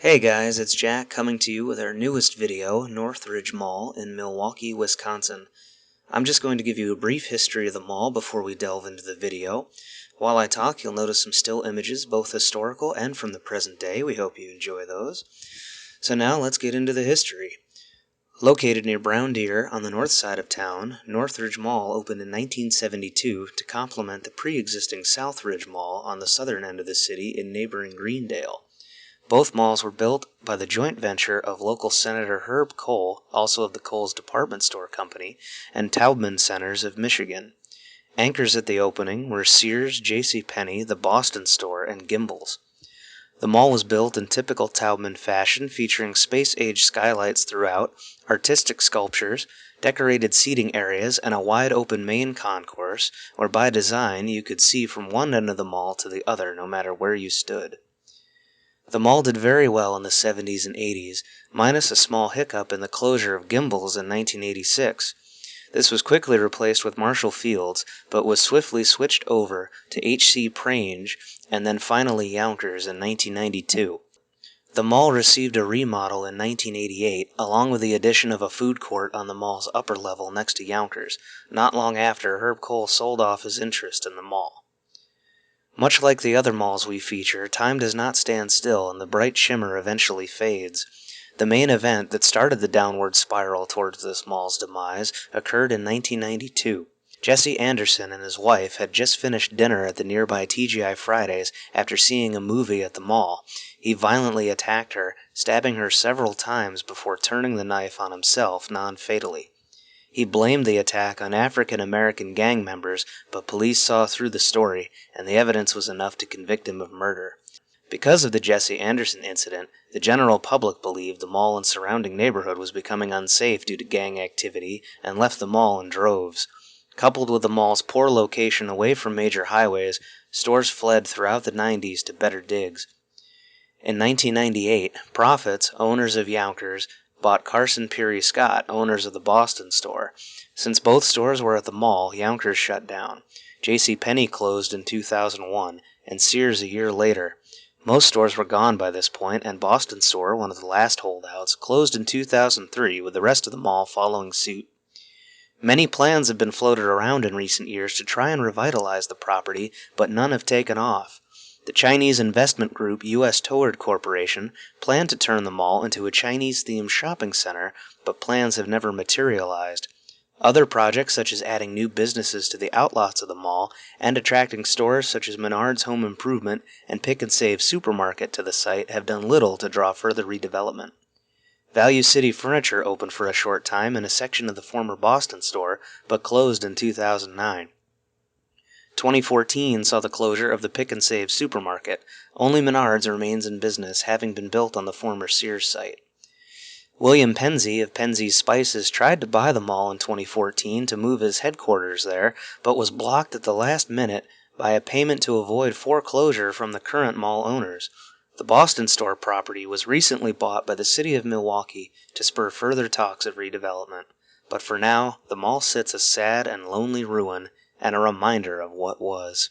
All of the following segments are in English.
Hey guys, it's Jack coming to you with our newest video, Northridge Mall in Milwaukee, Wisconsin. I'm just going to give you a brief history of the mall before we delve into the video. While I talk, you'll notice some still images, both historical and from the present day. We hope you enjoy those. So now let's get into the history. Located near Brown Deer on the north side of town, Northridge Mall opened in 1972 to complement the pre-existing Southridge Mall on the southern end of the city in neighboring Greendale. Both malls were built by the joint venture of local Senator Herb Kohl, also of the Kohl's Department Store Company, and Taubman Centers of Michigan. Anchors at the opening were Sears, JCPenney, the Boston Store, and Gimbel's. The mall was built in typical Taubman fashion, featuring space-age skylights throughout, artistic sculptures, decorated seating areas, and a wide-open main concourse, where by design you could see from one end of the mall to the other no matter where you stood. The mall did very well in the 70s and 80s, minus a small hiccup in the closure of Gimbel's in 1986. This was quickly replaced with Marshall Field's, but was swiftly switched over to H.C. Prange and then finally Yonkers in 1992. The mall received a remodel in 1988, along with the addition of a food court on the mall's upper level next to Yonkers, not long after Herb Kohl sold off his interest in the mall. Much like the other malls we feature, time does not stand still and the bright shimmer eventually fades. The main event that started the downward spiral towards this mall's demise occurred in 1992. Jesse Anderson and his wife had just finished dinner at the nearby TGI Fridays after seeing a movie at the mall. He violently attacked her, stabbing her several times before turning the knife on himself non-fatally. He blamed the attack on African-American gang members, but police saw through the story, and the evidence was enough to convict him of murder. Because of the Jesse Anderson incident, the general public believed the mall and surrounding neighborhood was becoming unsafe due to gang activity and left the mall in droves. Coupled with the mall's poor location away from major highways, stores fled throughout the 90s to better digs. In 1998, Profits, owners of Yonkers, bought Carson Peary Scott, owners of the Boston Store. Since both stores were at the mall, Yonkers shut down. JCPenney closed in 2001, and Sears a year later. Most stores were gone by this point, and Boston Store, one of the last holdouts, closed in 2003, with the rest of the mall following suit. Many plans have been floated around in recent years to try and revitalize the property, but none have taken off. The Chinese investment group U.S. Toward Corporation planned to turn the mall into a Chinese-themed shopping center, but plans have never materialized. Other projects, such as adding new businesses to the outlots of the mall and attracting stores such as Menards Home Improvement and Pick and Save Supermarket to the site, have done little to draw further redevelopment. Value City Furniture opened for a short time in a section of the former Boston Store, but closed in 2009. 2014 saw the closure of the Pick and Save Supermarket. Only Menards remains in business, having been built on the former Sears site. William Penzie of Penzie's Spices tried to buy the mall in 2014 to move his headquarters there, but was blocked at the last minute by a payment to avoid foreclosure from the current mall owners. The Boston Store property was recently bought by the city of Milwaukee to spur further talks of redevelopment. But for now, the mall sits a sad and lonely ruin, and a reminder of what was.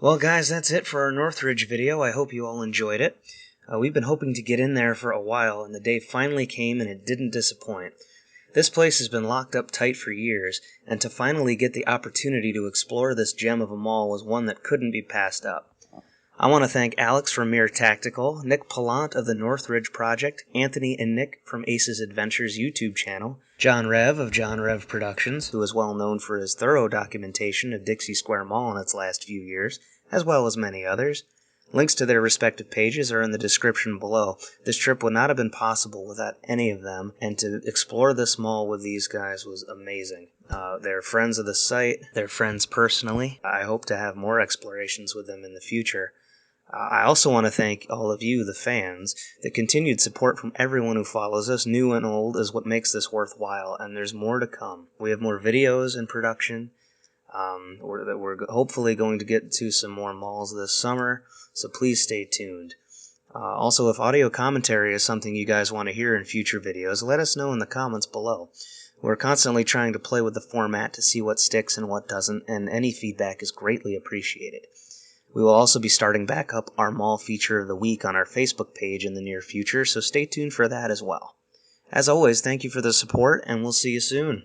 Well, guys, that's it for our Northridge video. I hope you all enjoyed it. We've been hoping to get in there for a while, and the day finally came and it didn't disappoint. This place has been locked up tight for years, and to finally get the opportunity to explore this gem of a mall was one that couldn't be passed up. I want to thank Alex from Mere Tactical, Nick Pallant of the Northridge Project, Anthony and Nick from Ace's Adventures YouTube channel, John Rev of John Rev Productions, who is well known for his thorough documentation of Dixie Square Mall in its last few years, as well as many others. Links to their respective pages are in the description below. This trip would not have been possible without any of them, and to explore this mall with these guys was amazing. They're friends of the site, they're friends personally. I hope to have more explorations with them in the future. I also want to thank all of you, the fans. The continued support from everyone who follows us, new and old, is what makes this worthwhile, and there's more to come. We have more videos in production. We're hopefully going to get to some more malls this summer, so please stay tuned. Also, if audio commentary is something you guys want to hear in future videos, let us know in the comments below. We're constantly trying to play with the format to see what sticks and what doesn't, and any feedback is greatly appreciated. We will also be starting back up our mall feature of the week on our Facebook page in the near future, so stay tuned for that as well. As always, thank you for the support, and we'll see you soon.